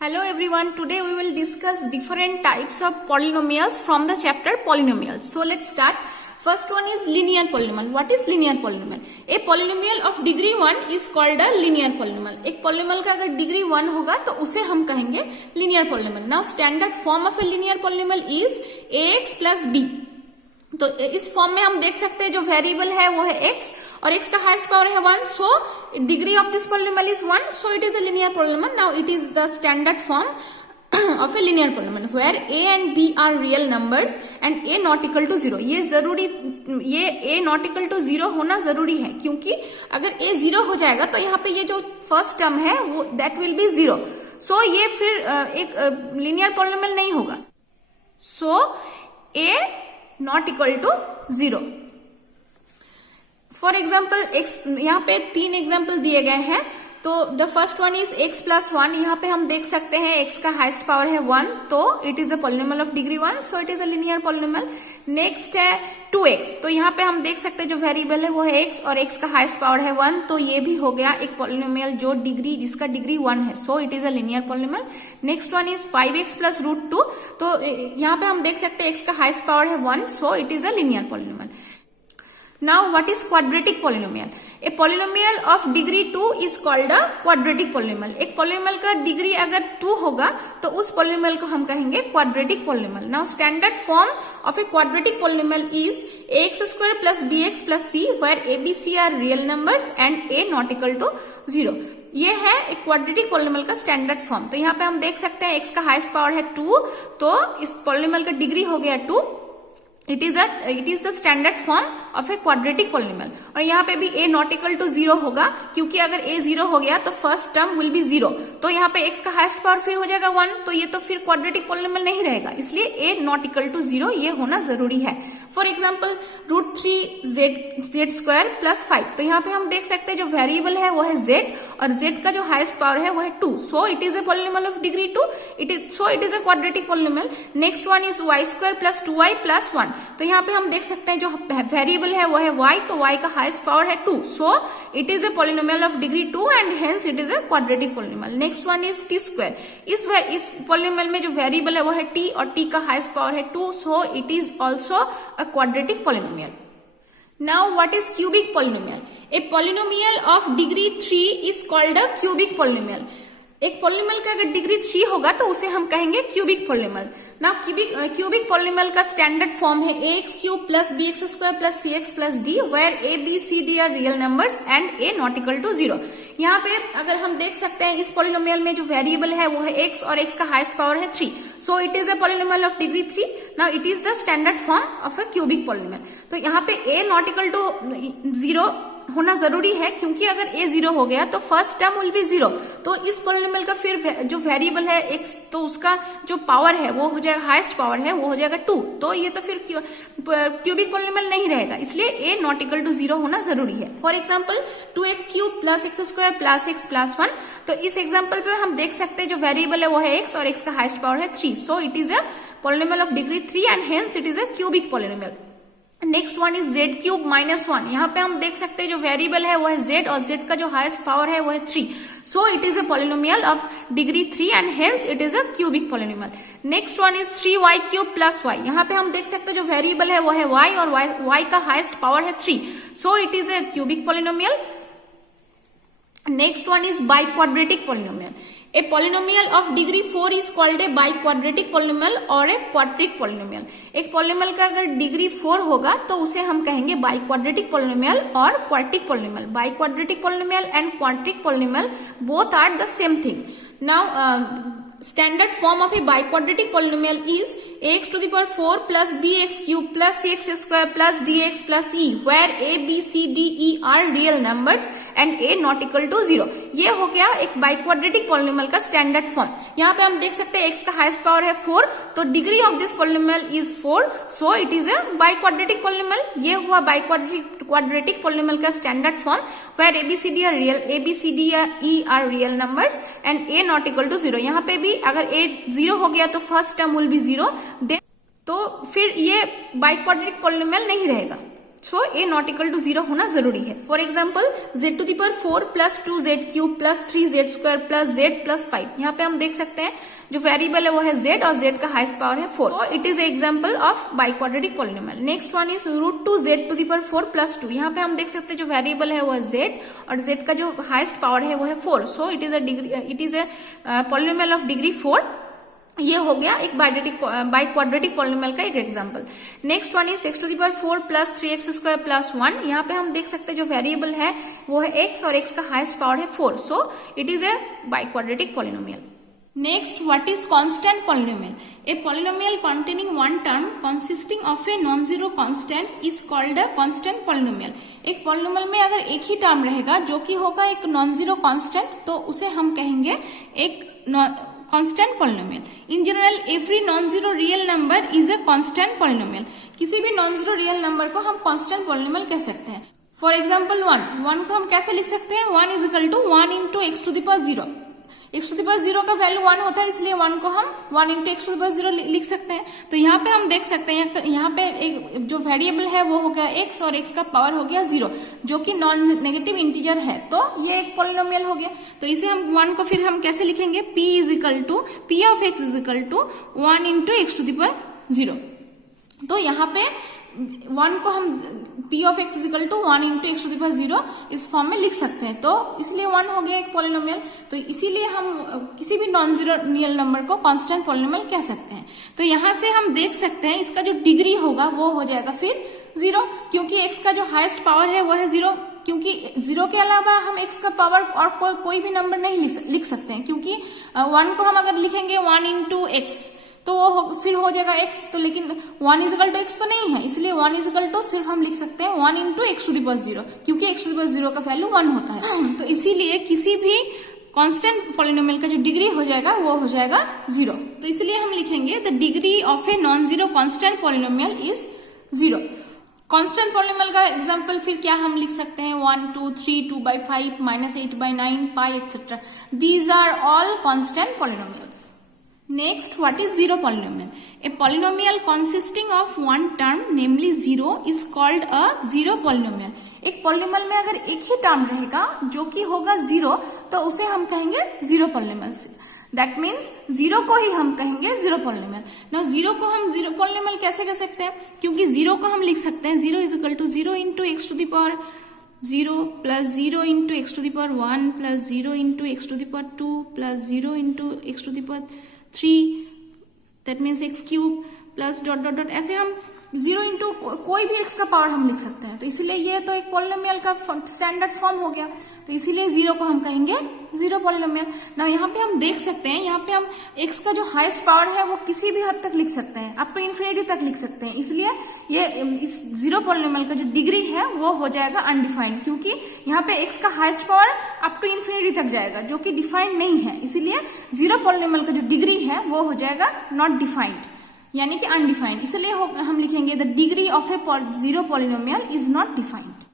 Hello everyone, today we will discuss different types of polynomials from the chapter polynomials. So let's start. First one is linear polynomial. What is linear polynomial? A polynomial of degree 1 is called a linear polynomial. एक polynomial का अगर degree 1 होगा तो उसे हम कहेंगे linear polynomial. Now standard form of a linear polynomial is ax plus b. तो इस फॉर्म में हम देख सकते हैं जो वेरिएबल है वो है x और x का हाईएस्ट पावर है 1, so degree of this polynomial is 1, so it is a linear polynomial. Now it is the standard form of a linear polynomial where a and b are real numbers and a not equal to 0. ये a not equal to 0 होना जरूरी है, क्योंकि अगर a 0 हो जाएगा तो यहाँ पे ये जो फर्स्ट टर्म है वो दैट विल बी 0, सो ये फिर एक लिनियर पॉलिनोमियल नहीं होगा. So a not equal to 0. For example x, यहाँ पे 3 एग्जाम्पल दिए गए हैं. तो the first one is x plus 1. यहाँ पे हम देख सकते हैं x का हाईएस्ट पावर है 1, तो it is a polynomial of degree 1, so it is a linear polynomial. Next है 2x. तो यहाँ पे हम देख सकते हैं जो वेरिएबल है वो है x और x का हाईएस्ट पावर है 1, तो ये भी हो गया एक पॉलिनोमियल जिसका डिग्री 1 है, so it is a linear polynomial. Next one is 5x plus root 2. तो यहाँ पे हम देख सकते हैं x का हाईएस्ट पावर है 1, so it is a linear polynomial. Now what is quadratic polynomial? A polynomial of degree 2 is called a quadratic polynomial. एक polynomial का डिग्री अगर 2 होगा तो उस polynomial को हम कहेंगे quadratic polynomial. Now standard form of a quadratic polynomial is ax square plus bx plus c where a b c are real numbers and a not equal to 0. ये है एक क्वाड्रेटिक पॉलिनोमियल का standard form. तो यहाँ पे हम देख सकते हैं x का हाईएस्ट पावर है 2, तो इस पॉलिनोमियल का डिग्री हो गया 2. It is the standard form of a quadratic polynomial. और यहाँ पे भी a नॉट इक्वल टू 0 होगा, क्योंकि अगर a 0 हो गया तो फर्स्ट टर्म विल बी 0. तो यहाँ पे x का हाईएस्ट पावर फिर हो जाएगा 1, तो ये तो फिर क्वाड्रेटिक पॉलिनोमियल नहीं रहेगा, इसलिए a नॉट इक्वल टू 0 ये होना जरूरी है. For example √3z square plus 5. तो यहाँ पे हम देख सकते हैं जो वेरिएबल है वो है z और z का जो हाईएस्ट पावर है वो है 2, सो it is a polynomial of degree 2. It is a quadratic polynomial. Next one is y square plus 2y plus 1. तो यहाँ पे हम देख सकते हैं जो वेरिएबल है वो है y, तो y का हाईएस्ट पावर है 2, सो it is a polynomial of degree 2 and hence it is a quadratic polynomial. Next one is t square. इस पॉलिनोमियल में जो वेरिएबल है वो है t और t का हाईएस्ट पावर है 2, सो it is also a quadratic polynomial. Now what is cubic polynomial? A polynomial of degree 3 is called a cubic polynomial. एक पॉलिनोमियल का अगर डिग्री 3 होगा तो उसे हम कहेंगे क्यूबिक पॉलिनोमियल. ना क्यूबिक पॉलिनोमियल का स्टैंडर्ड फॉर्म है ax cube plus bx square plus cx plus d where a b c d are real numbers and a not equal to 0. यहाँ पे अगर हम देख सकते हैं इस पॉलिनोमियल में जो वेरिएबल है वो है x और x का हाईएस्ट पावर है 3, सो it is a polynomial of degree 3. Now it is the standard form of a cubic polynomial. तो यहाँ पे a नॉट इक्वल टू 0 होना जरूरी है, क्योंकि अगर a 0 हो गया तो फर्स्ट टर्म विल बी 0. तो इस पॉलिनोमियल का फिर जो वेरिएबल है x, तो उसका जो पावर है वो हो जाएगा, हाईएस्ट पावर है वो हो जाएगा 2, तो ये तो फिर क्यूबिक पॉलिनोमियल नहीं रहेगा, इसलिए a नॉट इक्वल टू 0 होना जरूरी है. For example 2x cube plus x square plus x plus 1. तो इस एग्जाम्पल पे हम देख सकते हैं जो वेरिएबल है वो है x और x का हाईएस्ट पावर है 3, सो it is a polynomial of degree 3 and hence it is a cubic polynomial. Next one is z cube minus 1. यहाँ पे हम देख सकते हैं जो वेरिएबल है वो है z और z का जो हाईएस्ट पावर है वो है 3, सो it is a polynomial of degree 3 and hence it is a cubic polynomial. Next one is 3y cube plus y. यहाँ पे हम देख सकते हैं जो वेरिएबल है वो है y और y का हाईएस्ट पावर है 3, सो it is a cubic polynomial. Next one is biquadratic polynomial. A polynomial of degree 4 is called a biquadratic polynomial और a quadric polynomial. एक polynomial का अगर डिग्री 4 होगा तो उसे हम कहेंगे biquadratic polynomial और quartic polynomial. Biquadratic polynomial and quartic polynomial both are the same thing. Now standard form of a biquadratic polynomial is ax to the power 4 plus bx cube plus cx square plus dx plus e where a b c d e are real numbers and a not equal to 0. ये हो गया एक biquadratic polynomial का standard form. यहाँ पे हम देख सकते हैं x का हाईएस्ट पावर है 4, तो degree of this polynomial is 4, so it is a biquadratic polynomial. ये हुआ बाइक्वाड्रेटिक पॉलिनोमियल का standard form where ABCD E are real numbers and a not equal to 0. यहाँ पे भी अगर a 0 हो गया तो फर्स्ट टर्म विल बी 0, तो फिर ये बाइक्वाड्रेटिक पॉलिनोमियल नहीं रहेगा. सो ए नॉट इक्वल टू 0 होना जरूरी है। For example z⁴ plus 2z³ plus 3z² plus z plus 5, यहाँ पे हम देख सकते हैं जो वेरिएबल है वो है z और z का हाईएस्ट पावर है 4। It is example of biquadratic polynomial. Next one is √2z⁴ plus 2, यहाँ पे हम देख सकते हैं जो वेरिएबल है वो है z और z का जो हाईएस्ट पावर है वो है 4। So it is a polynomial of degree 4। ये हो गया एक बाइक्वाड्रेटिक पॉलिनोमियल का एक example. Next one is x⁴ plus 3x² plus 1, यहाँ पे हम देख सकते हैं जो वेरिएबल है वो है x और x का हाईएस्ट पावर है 4। So it is a biquadratic polynomial. Next, what is constant polynomial? A polynomial containing one term consisting of a non zero constant is called a constant polynomial. एक polynomial में अगर एक ही term रहेगा जो कि होगा एक नॉन जीरो कांस्टेंट, तो उसे हम कहेंगे एक constant polynomial. In general, every non-zero real number is a constant polynomial. किसी भी non-zero real number को हम constant polynomial कह सकते हैं। For example, 1 को हम कैसे लिख सकते हैं? 1 is equal to 1 into x⁴। x⁴ का वैल्यू 1 होता है, इसलिए 1 को हम 1 into x⁴ लिख सकते हैं। तो यहाँ पे हम देख सकते हैं यहाँ पे एक जो वेरिएबल है वो हो गया x और x का पावर हो गया 0, जो कि नॉन नेगेटिव इंटीजर है, तो ये एक पॉलिनोमियल हो गया। तो इसे हम 1 को फिर हम कैसे लिखेंगे? p of x is equal to 1 into x⁴। तो यहाँ पे 1 को हम p of x is equal to 1 into x⁴ इस फॉर्म में लिख सकते हैं, तो इसलिए 1 हो गया एक पॉलिनोमियल। तो इसीलिए हम किसी भी नॉन जीरो रियल नंबर को कांस्टेंट पॉलिनोमियल कह सकते हैं। तो यहाँ से हम देख सकते हैं इसका जो डिग्री होगा वो हो जाएगा फिर 0, क्योंकि x का जो हाईएस्ट पावर है वो है 0, क्योंकि 0 के अलावा हम x का पावर और कोई भी नंबर नहीं लिख सकते हैं, क्योंकि 1 को हम अगर लिखेंगे 1 into x तो वो फिर हो जाएगा x, तो लेकिन 1 is equal to x तो नहीं है, इसलिए 1 is equal to सिर्फ हम लिख सकते हैं 1 into x⁴, क्योंकि x⁴ का वैल्यू 1 होता है। तो इसीलिए किसी भी कांस्टेंट पॉलिनोमियल का जो डिग्री हो जाएगा वो हो जाएगा 0। तो इसलिए हम लिखेंगे the degree of a non zero constant polynomial is 0। Constant polynomial का एग्जांपल फिर क्या हम लिख सकते हैं? 1, 2, 3, 2/5, -8/9, pi etcetera. These are all constant polynomials. Next, what is zero polynomial? A polynomial consisting of one term, namely 0, is called a zero polynomial. एक polynomial में अगर एक ही टर्म रहेगा जो कि होगा 0, तो उसे हम कहेंगे जीरो पॉलिनोमियल। दैट मीन्स 0 को ही हम कहेंगे जीरो पॉलिनोमियल। नाउ 0 को हम जीरो पॉलिनोमियल कैसे कह सकते हैं? क्योंकि 0 को हम लिख सकते हैं 0 is equal to 0 into x⁴ plus 0 into x⁴ plus 0 into x⁴ plus 0 into x⁴ 3, that means x³ plus dot dot dot, ऐसे हम 0 इंटू कोई भी x का पावर हम लिख सकते हैं। तो इसीलिए ये तो एक पॉलिनोमियल का स्टैंडर्ड फॉर्म हो गया, तो इसीलिए 0 को हम कहेंगे जीरो पॉलिनोमियल। ना यहाँ पे हम देख सकते हैं, यहाँ पे हम x का जो हाईएस्ट पावर है वो किसी भी हद तक लिख सकते हैं, अप टू इन्फिनिटी तक लिख सकते हैं। इसलिए ये इस जीरो पॉलिनोमियल का जो डिग्री है वो हो जाएगा अनडिफाइंड, क्योंकि यहाँ पे x का highest power up to infinity तक जाएगा, जो कि डिफाइंड नहीं है। इसीलिए जीरो पॉलिनोमियल का जो डिग्री है वो हो जाएगा नॉट डिफाइंड, यानी कि अनडिफाइंड। इसलिए हम लिखेंगे the degree of A zero polynomial is not defined.